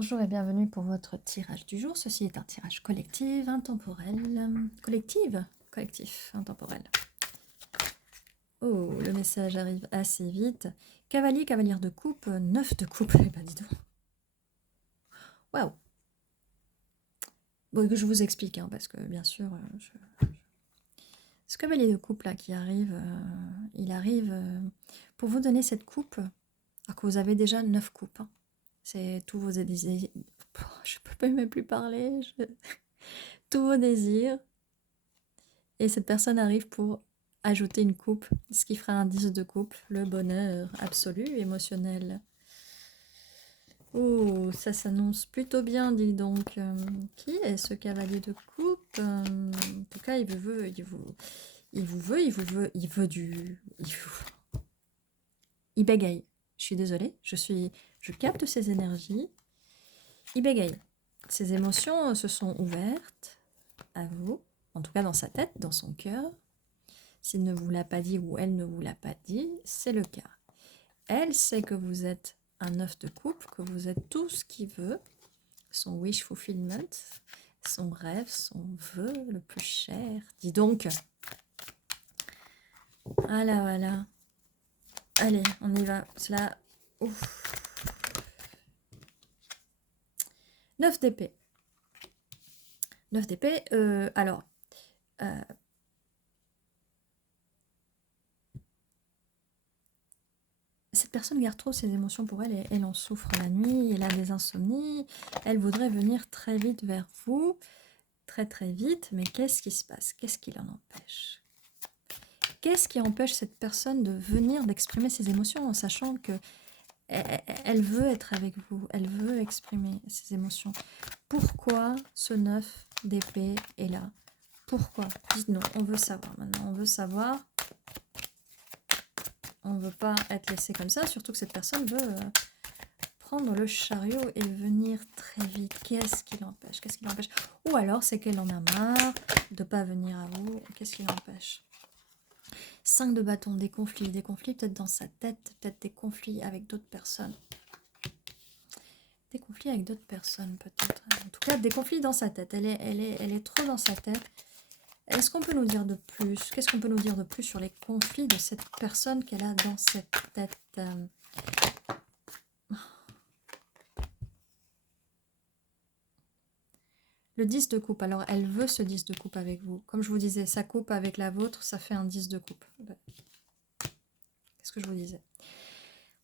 Bonjour et bienvenue pour votre tirage du jour. Ceci est un tirage collectif, intemporel. Collectif, intemporel. Oh, le message arrive assez vite. Cavalier, cavalière de coupe, 9 de coupe. Eh ben dis donc. Waouh. Bon, que je vous explique, hein, parce que bien sûr, ce cavalier de coupe là qui arrive, il arrive pour vous donner cette coupe, alors que vous avez déjà 9 coupes. Hein. C'est tous vos désirs. Je peux même plus parler. Tous vos désirs. Et cette personne arrive pour ajouter une coupe, ce qui fera un 10 de coupe, le bonheur absolu, émotionnel. Oh, ça s'annonce plutôt bien, dis donc. Qui est ce cavalier de coupe? En tout cas, il vous veut, il bégaye. Je suis désolée, je capte ses énergies. Il bégaye. Ses émotions se sont ouvertes à vous, en tout cas dans sa tête, dans son cœur. S'il ne vous l'a pas dit ou elle ne vous l'a pas dit, c'est le cas. Elle sait que vous êtes un œuf de coupe, que vous êtes tout ce qu'il veut, son wish fulfillment, son rêve, son vœu le plus cher. Dis donc. Voilà, voilà. Allez, on y va. Cela. Ouf. 9 d'épée. 9 d'épée. Alors. Cette personne garde trop ses émotions pour elle et elle en souffre la nuit, elle a des insomnies, elle voudrait venir très vite vers vous, très très vite, mais qu'est-ce qui se passe? Qu'est-ce qui l'en empêche? Qu'est-ce qui empêche cette personne de venir, d'exprimer ses émotions en sachant que elle veut être avec vous, elle veut exprimer ses émotions? Pourquoi ce 9 d'épée est là? Pourquoi? Dites-nous, on veut savoir maintenant, on veut savoir. On ne veut pas être laissé comme ça, surtout que cette personne veut prendre le chariot et venir très vite. Qu'est-ce qui l'empêche? Qu'est-ce qui l'empêche? Ou alors c'est qu'elle en a marre de ne pas venir à vous. Qu'est-ce qui l'empêche? 5 de bâton, des conflits peut-être dans sa tête, peut-être des conflits avec d'autres personnes. Des conflits avec d'autres personnes peut-être. En tout cas, des conflits dans sa tête. Elle est trop dans sa tête. Est-ce qu'on peut nous dire de plus? Qu'est-ce qu'on peut nous dire de plus sur les conflits de cette personne qu'elle a dans cette tête? Le 10 de coupe, alors elle veut ce 10 de coupe avec vous. Comme je vous disais, sa coupe avec la vôtre, ça fait un 10 de coupe. Qu'est-ce que je vous disais?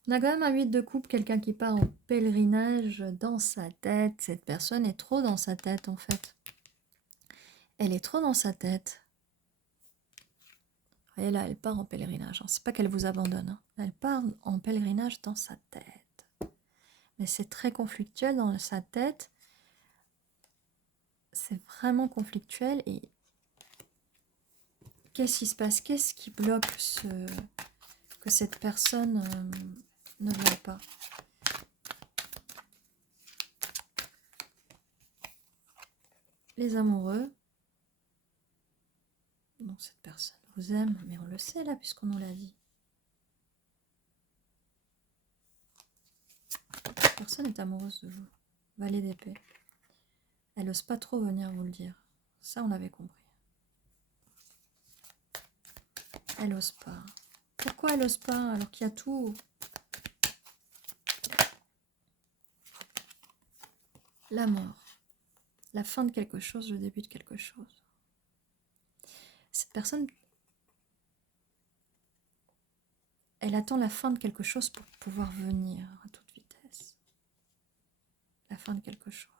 On a quand même un 8 de coupe, quelqu'un qui part en pèlerinage dans sa tête. Cette personne est trop dans sa tête en fait. Elle est trop dans sa tête. Et là, elle part en pèlerinage. C'est pas qu'elle vous abandonne. Hein. Elle part en pèlerinage dans sa tête. Mais c'est très conflictuel dans sa tête. C'est vraiment conflictuel. Et qu'est-ce qui se passe? Qu'est-ce qui bloque que cette personne ne voit pas? Les amoureux. Non, cette personne vous aime, mais on le sait là, puisqu'on nous l'a dit. Cette personne est amoureuse de vous. Valet d'épée. Elle n'ose pas trop venir vous le dire. Ça, on l'avait compris. Elle n'ose pas. Pourquoi elle n'ose pas alors qu'il y a tout? La mort. La fin de quelque chose, le début de quelque chose. Cette personne, elle attend la fin de quelque chose pour pouvoir venir à toute vitesse. La fin de quelque chose.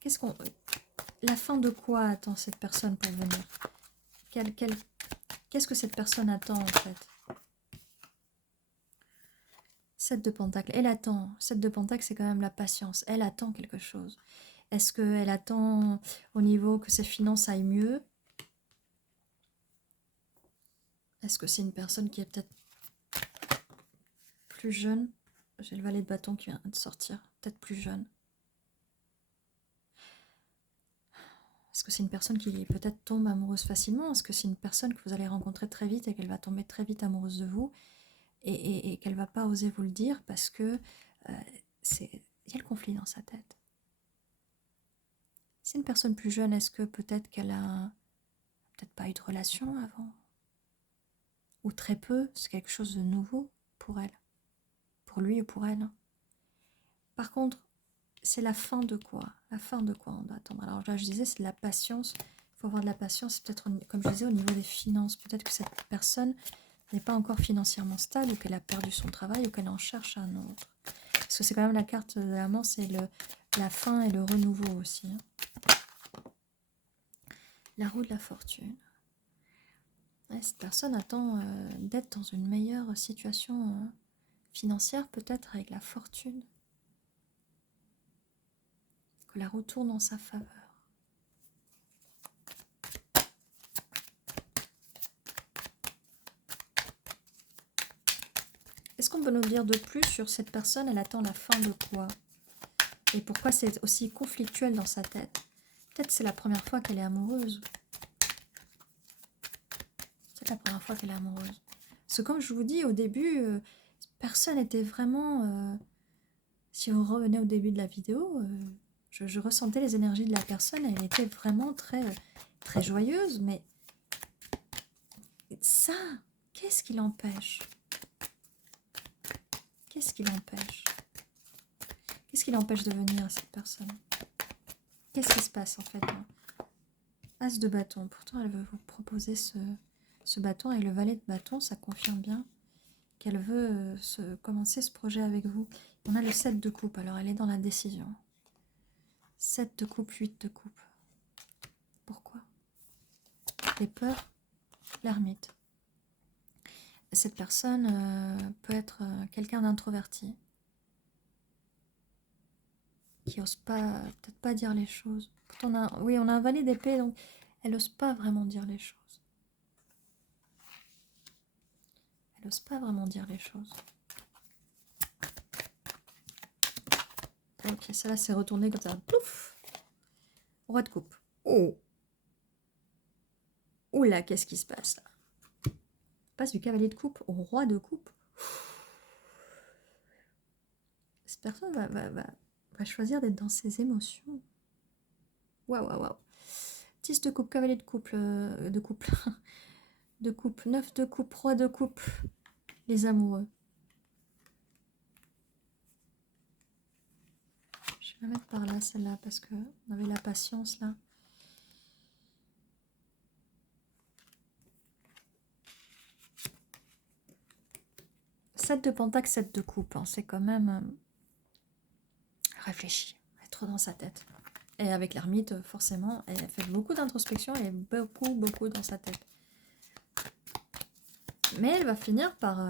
Qu'est-ce qu'on... La fin de quoi attend cette personne pour venir? Qu'est-ce que cette personne attend en fait? 7 de Pentacle, elle attend. 7 de Pentacle, c'est quand même la patience. Elle attend quelque chose. Est-ce qu'elle attend au niveau que ses finances aillent mieux? Est-ce que c'est une personne qui est peut-être plus jeune? J'ai le valet de bâton qui vient de sortir. Peut-être plus jeune. Est-ce que c'est une personne qui peut-être tombe amoureuse facilement? Est-ce que c'est une personne que vous allez rencontrer très vite et qu'elle va tomber très vite amoureuse de vous? et qu'elle ne va pas oser vous le dire parce que il y a le conflit dans sa tête. C'est une personne plus jeune, est-ce que peut-être qu'elle a peut-être pas eu de relation avant? Ou très peu, c'est quelque chose de nouveau pour elle, pour lui ou pour elle. Par contre, c'est la fin de quoi? La fin de quoi on doit attendre? Alors là, je disais, c'est de la patience. Il faut avoir de la patience, peut-être, comme je disais, au niveau des finances. Peut-être que cette personne n'est pas encore financièrement stable, ou qu'elle a perdu son travail, ou qu'elle en cherche un autre. Parce que c'est quand même la carte de l'amant, c'est la fin et le renouveau aussi. La roue de la fortune. Ouais, cette personne attend d'être dans une meilleure situation financière, peut-être avec la fortune. Que la roue tourne en sa faveur. Est-ce qu'on peut nous dire de plus sur cette personne? Elle attend la fin de quoi? Et pourquoi c'est aussi conflictuel dans sa tête? Peut-être c'est la première fois qu'elle est amoureuse. C'est la première fois qu'elle est amoureuse. Parce que comme je vous dis au début, personne n'était vraiment... si vous revenez au début de la vidéo, je ressentais les énergies de la personne. Elle était vraiment très, très joyeuse. Mais ça, qu'est-ce qui l'empêche? Qu'est-ce qui l'empêche? Qu'est-ce qui l'empêche de venir à cette personne? Qu'est-ce qui se passe en fait? As de bâton. Pourtant, elle veut vous proposer ce bâton. Et le valet de bâton, ça confirme bien qu'elle veut commencer ce projet avec vous. On a le 7 de coupe. Alors, elle est dans la décision. 7 de coupe, 8 de coupe. Pourquoi? Les peurs, l'ermite. Cette personne peut être quelqu'un d'introverti. Qui n'ose pas, peut-être pas dire les choses. Pourtant, on a un valet d'épée, donc elle n'ose pas vraiment dire les choses. Elle n'ose pas vraiment dire les choses. Ok, ça là, c'est retourné comme ça. Plouf! Roi de coupe. Oh! Oula, qu'est-ce qui se passe là? On passe du cavalier de coupe au roi de coupe. Cette personne va choisir d'être dans ses émotions. Waouh, waouh, waouh. 10 de coupe, cavalier de couple, de couple. De coupe, 9 de coupe, roi de coupe. Les amoureux. Je vais la mettre par là, celle-là, parce qu'on avait la patience là. Sept de pentacle, 7 de coupe. Hein. C'est quand même réfléchi. Elle est trop dans sa tête. Et avec l'ermite, forcément, elle fait beaucoup d'introspection. Elle est beaucoup dans sa tête. Mais elle va finir par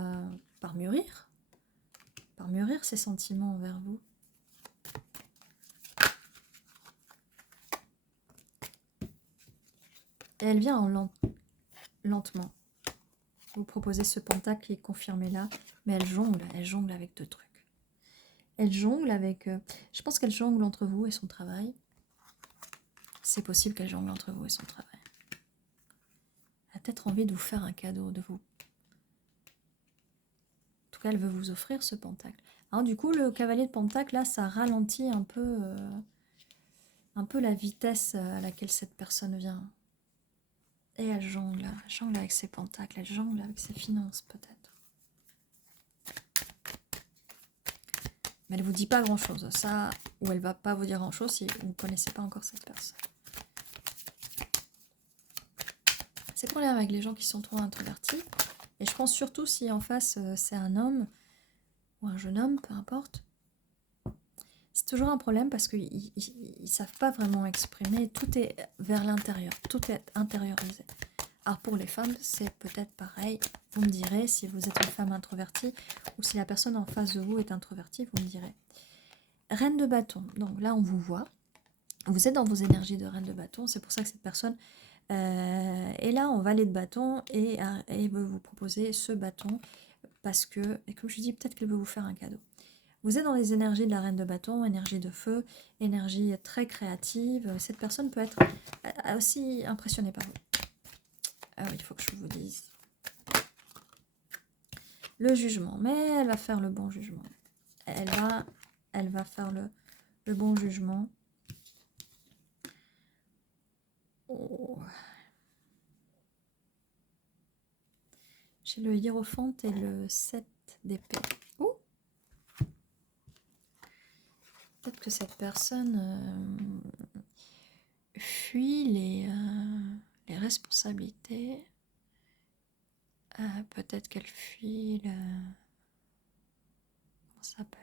mûrir. Par mûrir ses sentiments envers vous. Et elle vient lentement. Vous proposez ce pentacle qui est confirmé là. Mais elle jongle avec deux trucs. Elle jongle avec... je pense qu'elle jongle entre vous et son travail. C'est possible qu'elle jongle entre vous et son travail. Elle a peut-être envie de vous faire un cadeau, de vous. En tout cas, elle veut vous offrir ce pentacle. Alors du coup, le cavalier de pentacle, là, ça ralentit un peu la vitesse à laquelle cette personne vient. Et elle jongle avec ses pentacles, elle jongle avec ses finances, peut-être. Mais elle ne vous dit pas grand-chose, ça, ou elle ne va pas vous dire grand-chose si vous ne connaissez pas encore cette personne. C'est le problème avec les gens qui sont trop introvertis. Et je pense surtout si en face, c'est un homme ou un jeune homme, peu importe. C'est toujours un problème parce qu'ils ne savent pas vraiment exprimer. Tout est vers l'intérieur, tout est intériorisé. Alors pour les femmes, c'est peut-être pareil. Vous me direz si vous êtes une femme introvertie ou si la personne en face de vous est introvertie, vous me direz. Reine de bâton, donc là on vous voit. Vous êtes dans vos énergies de reine de bâton, c'est pour ça que cette personne est là en valet de bâton et veut vous proposer ce bâton parce que, et comme je dis, peut-être qu'elle veut vous faire un cadeau. Vous êtes dans les énergies de la reine de bâton, énergie de feu, énergie très créative. Cette personne peut être aussi impressionnée par vous. Il faut que je vous dise. le jugement. Mais elle va faire le bon jugement. Elle va faire le bon jugement. Oh. J'ai le hiérophant et le 7 d'épée. Oh. Peut-être que cette personne fuit les responsabilités. Peut-être qu'elle fuit le... Comment ça s'appelle?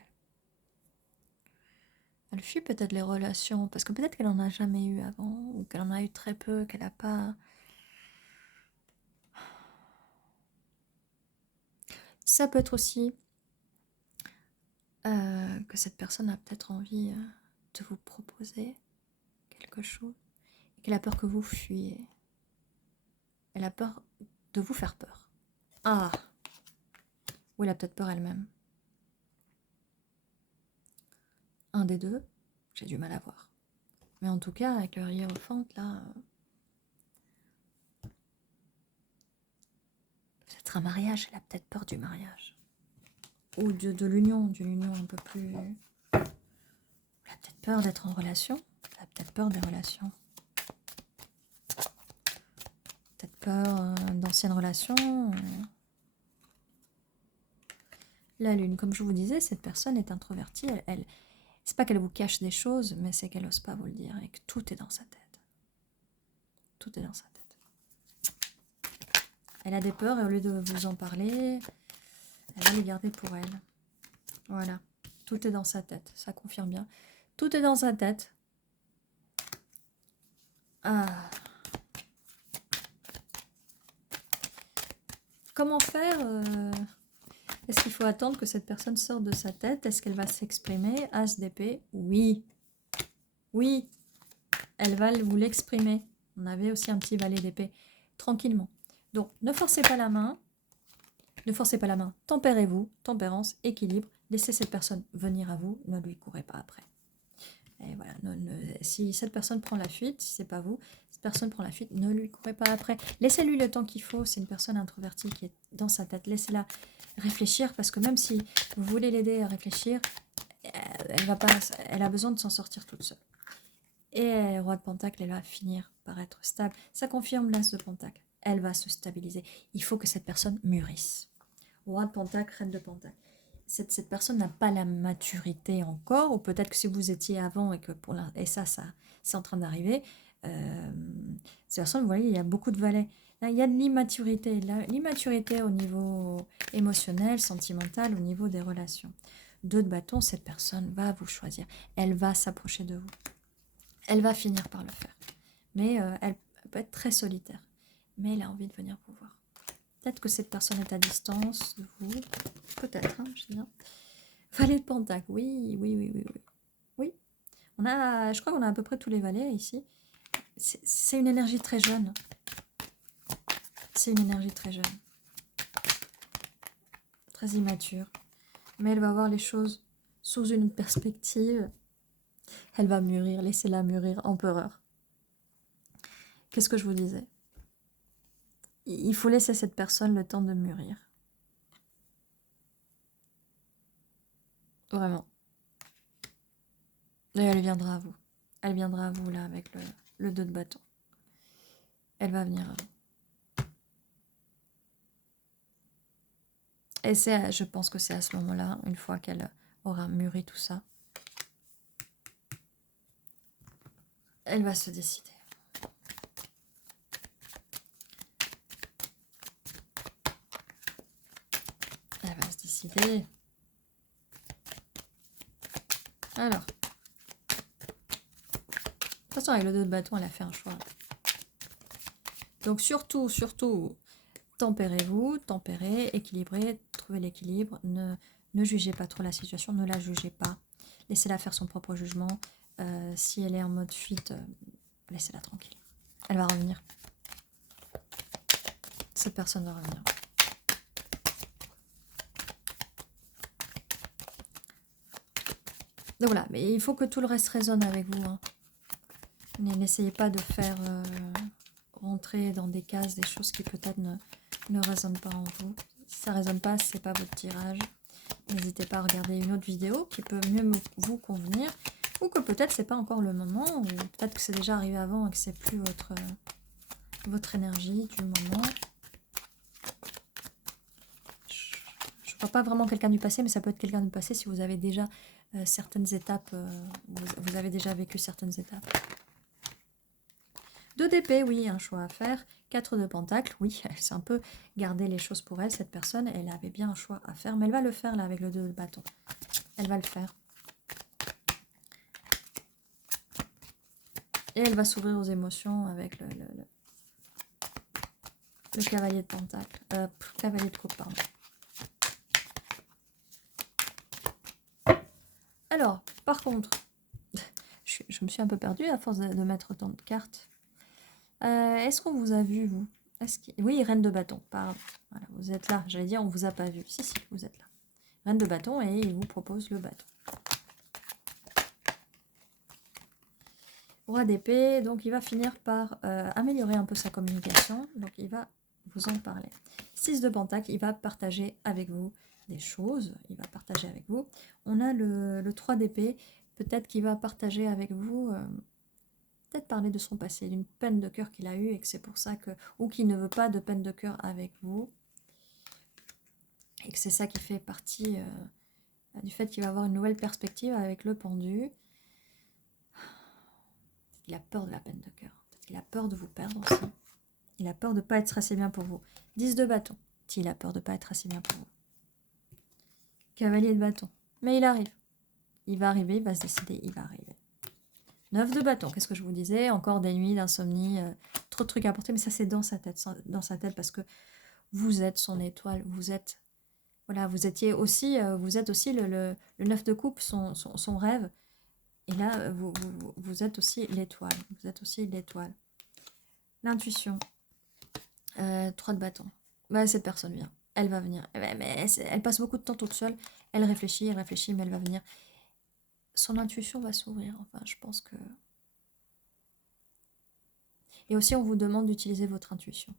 Elle fuit peut-être les relations, parce que peut-être qu'elle n'en a jamais eu avant, ou qu'elle en a eu très peu, qu'elle n'a pas... Ça peut être aussi que cette personne a peut-être envie de vous proposer quelque chose, et qu'elle a peur que vous fuyiez. Elle a peur de vous faire peur. Ah! Ou elle a peut-être peur elle-même. Un des deux, j'ai du mal à voir. Mais en tout cas, avec le hiérophant, là... peut-être un mariage, elle a peut-être peur du mariage. Ou de l'union, d'une union un peu plus... Elle a peut-être peur d'être en relation. Elle a peut-être peur des relations. Peut-être peur d'anciennes relations. La lune, comme je vous disais, cette personne est introvertie. C'est pas qu'elle vous cache des choses, mais c'est qu'elle n'ose pas vous le dire et que tout est dans sa tête. Tout est dans sa tête. Elle a des peurs et au lieu de vous en parler, elle va les garder pour elle. Voilà. Tout est dans sa tête. Ça confirme bien. Tout est dans sa tête. Ah. Comment faire Est-ce qu'il faut attendre que cette personne sorte de sa tête? Est-ce qu'elle va s'exprimer? As d'épée? Oui. Oui. Elle va vous l'exprimer. On avait aussi un petit valet d'épée. Tranquillement. Donc, ne forcez pas la main. Ne forcez pas la main. Tempérez-vous. Tempérance, équilibre. Laissez cette personne venir à vous. Ne lui courez pas après. Et voilà, si cette personne prend la fuite, si c'est pas vous, cette personne prend la fuite, ne lui courez pas après. Laissez-lui le temps qu'il faut. C'est une personne introvertie qui est dans sa tête. Laissez-la réfléchir parce que même si vous voulez l'aider à réfléchir, elle a besoin de s'en sortir toute seule. Et roi de pentacle, elle va finir par être stable. Ça confirme l'as de pentacle. Elle va se stabiliser. Il faut que cette personne mûrisse. Roi de pentacle, reine de pentacle. Cette personne n'a pas la maturité encore, ou peut-être que si vous étiez avant et que ça c'est en train d'arriver, cette personne, vous voyez, il y a beaucoup de valets. Là, il y a de l'immaturité. L'immaturité au niveau émotionnel, sentimental, au niveau des relations. 2 de bâton, cette personne va vous choisir. Elle va s'approcher de vous. Elle va finir par le faire. Mais elle peut être très solitaire. Mais elle a envie de venir vous voir. Peut-être que cette personne est à distance de vous. Peut-être, hein, je dis bien. Valet de pentacle, oui. Oui. Je crois qu'on a à peu près tous les valets ici. C'est une énergie très jeune. C'est une énergie très jeune. Très immature. Mais elle va voir les choses sous une perspective. Elle va mûrir. Laissez-la mûrir, empereur. Qu'est-ce que je vous disais? Il faut laisser cette personne le temps de mûrir. Vraiment. Et elle viendra à vous. Elle viendra à vous là avec le 2 de bâton. Elle va venir à vous. Et je pense que c'est à ce moment-là, une fois qu'elle aura mûri tout ça, elle va se décider. Elle va se décider. Alors. De toute façon, avec le 2 de bâton, elle a fait un choix. Donc surtout, tempérez-vous, tempérez, équilibrez, trouvez l'équilibre. Ne jugez pas trop la situation, ne la jugez pas. Laissez-la faire son propre jugement. Si elle est en mode fuite, laissez-la tranquille. Elle va revenir. Cette personne va revenir. Donc voilà, mais il faut que tout le reste résonne avec vous. Hein. N'essayez pas de faire rentrer dans des cases des choses qui peut-être ne résonnent pas en vous. Si ça ne résonne pas, c'est pas votre tirage. N'hésitez pas à regarder une autre vidéo qui peut mieux vous convenir. Ou que peut-être c'est pas encore le moment. Ou peut-être que c'est déjà arrivé avant et que c'est plus votre énergie du moment. Je ne vois pas vraiment quelqu'un du passé, mais ça peut être quelqu'un du passé si vous avez déjà certaines étapes. Vous avez déjà vécu certaines étapes. 2 d'épée, oui, un choix à faire. 4 de pentacle, oui, elle s'est un peu gardé les choses pour elle, cette personne. Elle avait bien un choix à faire, mais elle va le faire là avec le 2 de bâton. Elle va le faire. Et elle va s'ouvrir aux émotions avec le cavalier de pentacle. Cavalier de coupe, pardon. Alors, par contre, je me suis un peu perdue à force de mettre tant de cartes. Est-ce qu'on vous a vu, vous? Oui, reine de bâton, pardon. Voilà, vous êtes là. J'allais dire, on vous a pas vu. Si, vous êtes là. Reine de bâton et il vous propose le bâton. Roi d'épée, donc il va finir par améliorer un peu sa communication. Donc il va vous en parler. 6 de pentacle, il va partager avec vous des choses. Il va partager avec vous. On a le 3 d'épée. Peut-être qu'il va partager avec vous... peut-être parler de son passé, d'une peine de cœur qu'il a eue et que c'est pour ça que... Ou qu'il ne veut pas de peine de cœur avec vous. Et que c'est ça qui fait partie du fait qu'il va avoir une nouvelle perspective avec le pendu. Il a peur de la peine de cœur. Il a peur de vous perdre aussi. Il a peur de ne pas être assez bien pour vous. 10 de bâton. Il a peur de ne pas être assez bien pour vous. Cavalier de bâton. Mais il arrive. Il va arriver, il va se décider, il va arriver. 9 de bâton. Qu'est-ce que je vous disais? Encore des nuits d'insomnie, trop de trucs à porter, mais ça c'est dans sa tête parce que vous êtes son étoile. Vous êtes, voilà, vous êtes aussi le 9 de coupe, son rêve. Et là, vous êtes aussi l'étoile. Vous êtes aussi l'étoile. L'intuition. 3 de bâton. Bah, cette personne vient. Elle va venir. Mais elle passe beaucoup de temps toute seule. Elle réfléchit, mais elle va venir. Son intuition va s'ouvrir. Enfin, je pense que... Et aussi, on vous demande d'utiliser votre intuition.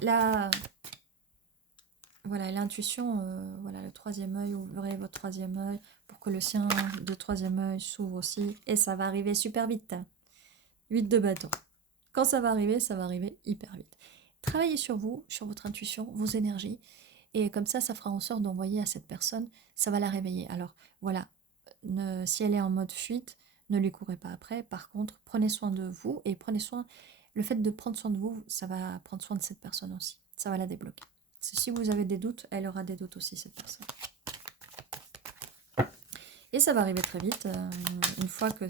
Là... Voilà, l'intuition, voilà, le 3e œil, ouvrez votre 3e œil pour que le sien de 3e œil s'ouvre aussi. Et ça va arriver super vite. 8 de bâton. Quand ça va arriver hyper vite. Travaillez sur vous, sur votre intuition, vos énergies. Et comme ça fera en sorte d'envoyer à cette personne, ça va la réveiller. Alors voilà, si elle est en mode fuite, ne lui courez pas après. Par contre, prenez soin de vous et prenez soin... Le fait de prendre soin de vous, ça va prendre soin de cette personne aussi. Ça va la débloquer. Si vous avez des doutes, elle aura des doutes aussi, cette personne. Et ça va arriver très vite. Une fois que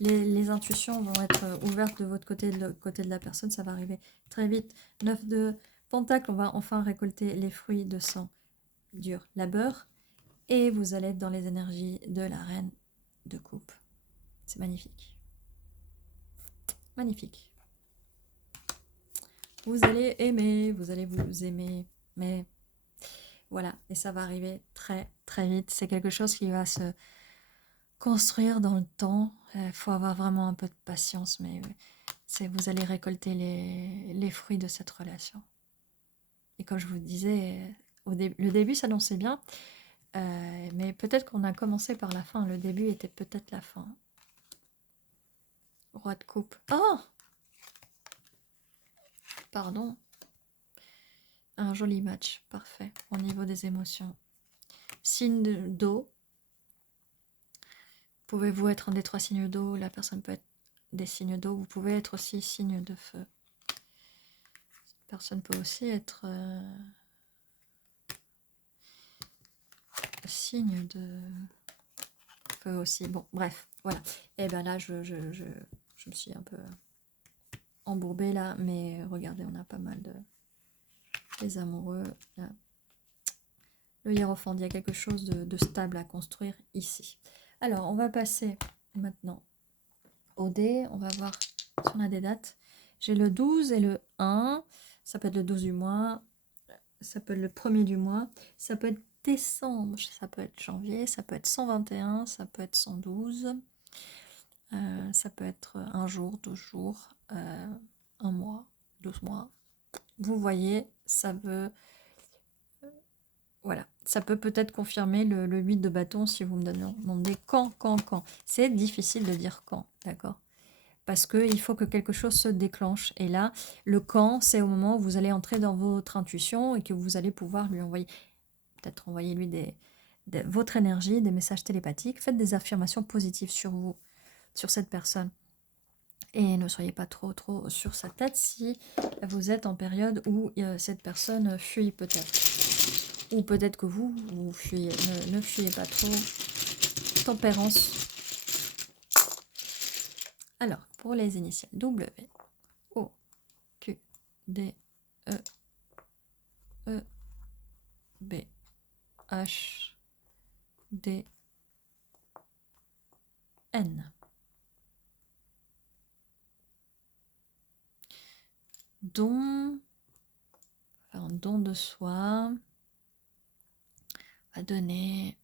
les intuitions vont être ouvertes de votre côté, de côté de la personne, ça va arriver très vite. 9 de pentacle, on va enfin récolter les fruits de sang dur labeur. Et vous allez être dans les énergies de la reine de coupe. C'est magnifique. Magnifique. Vous allez aimer, vous allez vous aimer, mais voilà, et ça va arriver très très vite. C'est quelque chose qui va se construire dans le temps. Il faut avoir vraiment un peu de patience, mais vous allez récolter les fruits de cette relation. Et comme je vous disais, le début s'annonçait bien, mais peut-être qu'on a commencé par la fin. Le début était peut-être la fin. Roi de coupe. Oh! Pardon. Un joli match, parfait, au niveau des émotions. Signe d'eau. Pouvez-vous être un des 3 signes d'eau? La personne peut être des signes d'eau. Vous pouvez être aussi signe de feu. Cette personne peut aussi être signe de feu aussi. Bon, bref, voilà. Et bien là, je me suis un peu embourbée là, mais regardez, on a pas mal de... Les amoureux, là. Le hiérophante, il y a quelque chose de stable à construire ici. Alors, on va passer maintenant au dé. On va voir si on a des dates. J'ai le 12 et le 1. Ça peut être le 12 du mois. Ça peut être le 1er du mois. Ça peut être décembre. Ça peut être janvier. Ça peut être 121. Ça peut être 112. Ça peut être un jour, 2 jours, un mois. 12 mois. Vous voyez, ça veut... Voilà, ça peut peut-être confirmer le 8 de bâton si vous me demandez quand. C'est difficile de dire quand, d'accord? Parce qu'il faut que quelque chose se déclenche. Et là, le quand, c'est au moment où vous allez entrer dans votre intuition et que vous allez pouvoir lui envoyer, peut-être envoyer lui votre énergie, des messages télépathiques. Faites des affirmations positives sur vous, sur cette personne. Et ne soyez pas trop sur sa tête si vous êtes en période où cette personne fuit peut-être. Ou peut-être que vous fuyez. Ne fuyez pas trop. Tempérance. Alors, pour les initiales, W, O, Q, D, E, E, B, H, D, N. Don, faire un don de soi, à donner.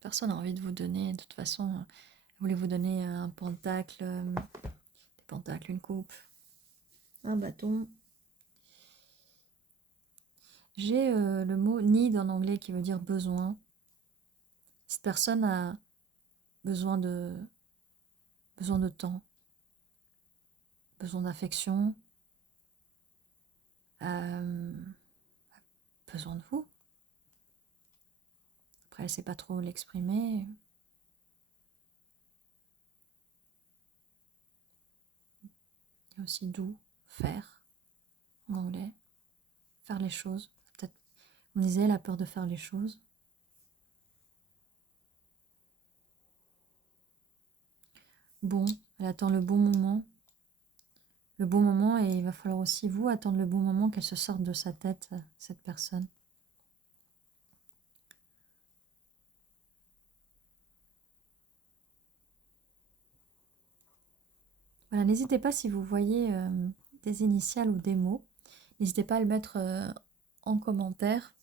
Personne n'a envie de vous donner, de toute façon, voulez-vous donner un pentacle, des pentacles, une coupe, un bâton. J'ai le mot need en anglais qui veut dire besoin. Cette personne a besoin de temps, besoin d'affection, besoin de vous. Après, elle ne sait pas trop l'exprimer. Il y a aussi do, faire, en anglais. Faire les choses. Peut-être, on disait, elle a peur de faire les choses. Bon, elle attend le bon moment. Le bon moment, et il va falloir aussi, vous, attendre le bon moment qu'elle se sorte de sa tête, cette personne. Voilà, n'hésitez pas si vous voyez des initiales ou des mots. N'hésitez pas à le mettre en commentaire.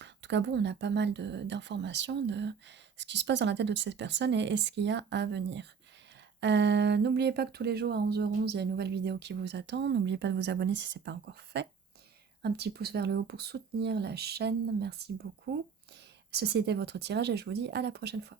En tout cas, bon, on a pas mal d'informations de ce qui se passe dans la tête de cette personne et ce qu'il y a à venir. N'oubliez pas que tous les jours à 11h11, il y a une nouvelle vidéo qui vous attend. N'oubliez pas de vous abonner si ce n'est pas encore fait. Un petit pouce vers le haut pour soutenir la chaîne. Merci beaucoup. Ceci était votre tirage et je vous dis à la prochaine fois.